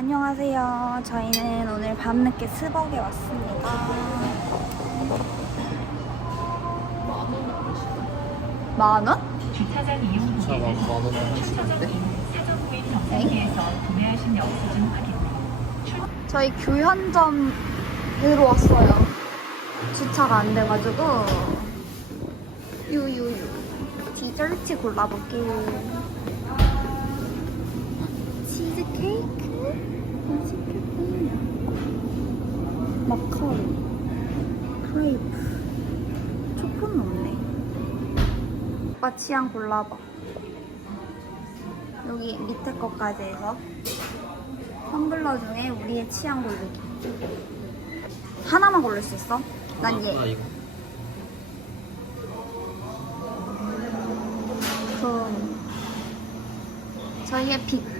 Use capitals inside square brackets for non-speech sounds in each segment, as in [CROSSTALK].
안녕하세요. 저희는 오늘 밤늦게 스벅에 왔습니다. 만 원? 주차장 이용 주차가 고객은 만원 하시는데? 사전 구입 검색기에서 구매하신 영수증 확인. 저희 교현점으로 왔어요. 주차가 안 돼가지고 유유유 디저트 골라볼게요. 치즈 케이크, 맛있겠다. 마카롱, 크레이프, 초코는 없네. 오빠 취향 골라봐. 여기 밑에 것까지 해서. 텀블러 중에 우리의 취향 고르기. 하나만 고를 수 있어? 난 아, 얘. 이거 그럼 저희의 빛.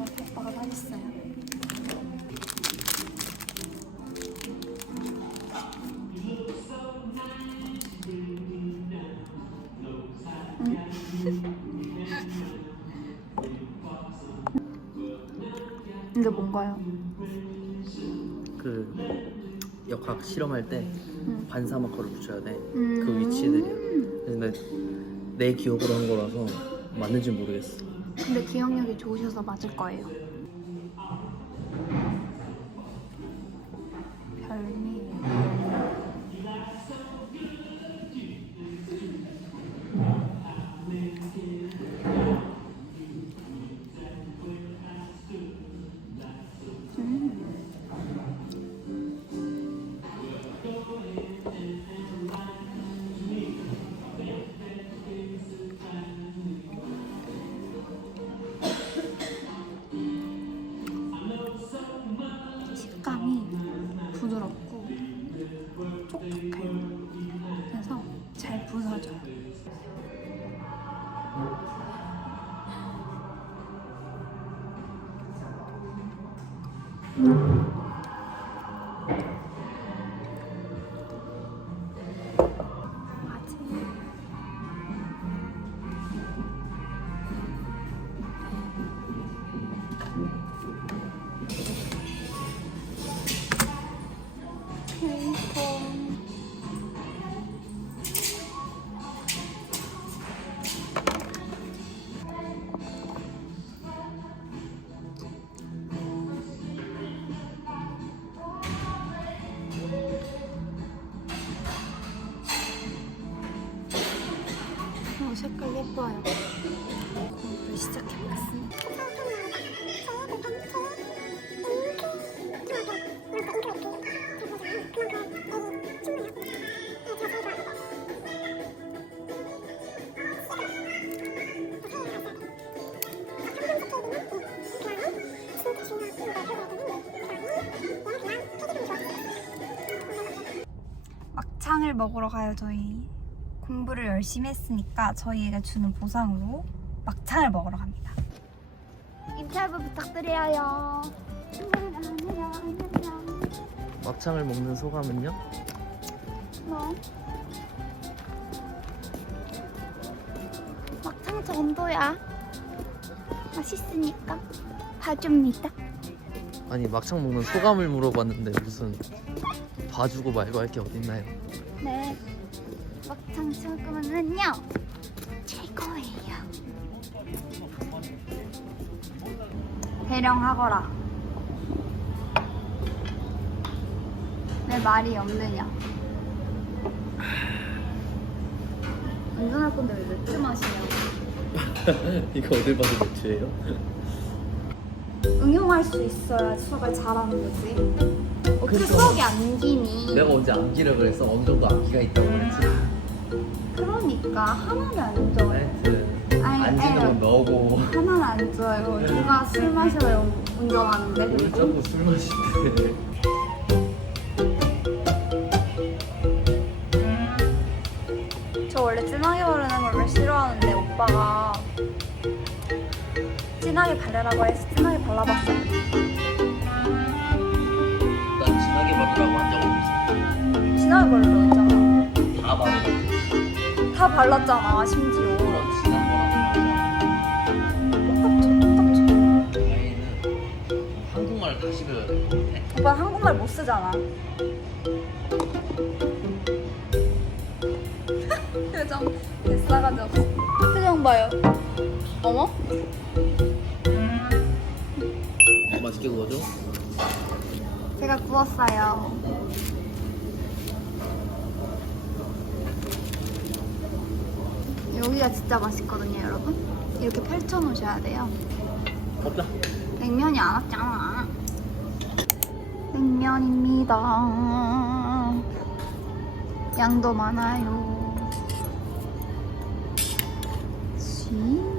이거 오빠가 사줬어요. 이게 뭔가요? 그 역학 실험할 때 응. 반사마커를 붙여야 돼. 음. 그 위치들이야. 근데 내 기억으로 한 거라서 맞는지 모르겠어. 근데 기억력이 좋으셔서 맞을 거예요. 맞지? 색깔 예뻐요. 공부를 시작해보겠습니다. 막창을 먹으러 가요 저희 공부를 열심히 했으니까 저희에게 주는 보상으로 막창을 먹으러 갑니다 인터뷰 부탁드려요 막창을 먹는 소감은요? 뭐? 막창 정도야 맛있으니까 봐줍니다 아니 막창 먹는 소감을 물어봤는데 무슨 봐주고 말고 할 게 어딨나요? 네 막창 소금은요 최고예요 배령하거라 왜 말이 없느냐 운전할 건데 왜 맥주 마시냐고 [LAUGHS] 이거 어딜 봐도 맥주예요? 응용할 수 있어야 수학을 잘하는 거지 어떻게 그쵸. 수학이 암기니 내가 언제 암기를 그랬어? 어느 정도 암기가 있다고 그랬지? 그러니까 하나를 안 인정해 하여튼 아니 만지는 건 너고. 하나는 안 줘요. 누가 술 마셔요 운전하는데. 왜 그리고 자꾸 술 마시대 저 원래 진하게 바르는 걸 싫어하는데 오빠가 진하게 바르라고 해서 진하게 발라봤어요. 난 진하게 바르라고 한 적은 없어. 진하게 바르라고 했잖아. 다 바르라고 다 발랐잖아 심지어. 한국말 다시 배워야 될 것 같아 오빠 한국말 못 쓰잖아. [LAUGHS] 표정 개싸가지 없어. 표정 봐요. 어머? 맛있게 구워줘? 제가 구웠어요. 고기가 진짜 맛있거든요 여러분. 이렇게 펼쳐 놓으셔야 돼요. 없다 냉면이 안 왔잖아. 냉면입니다. 양도 많아요. 씨.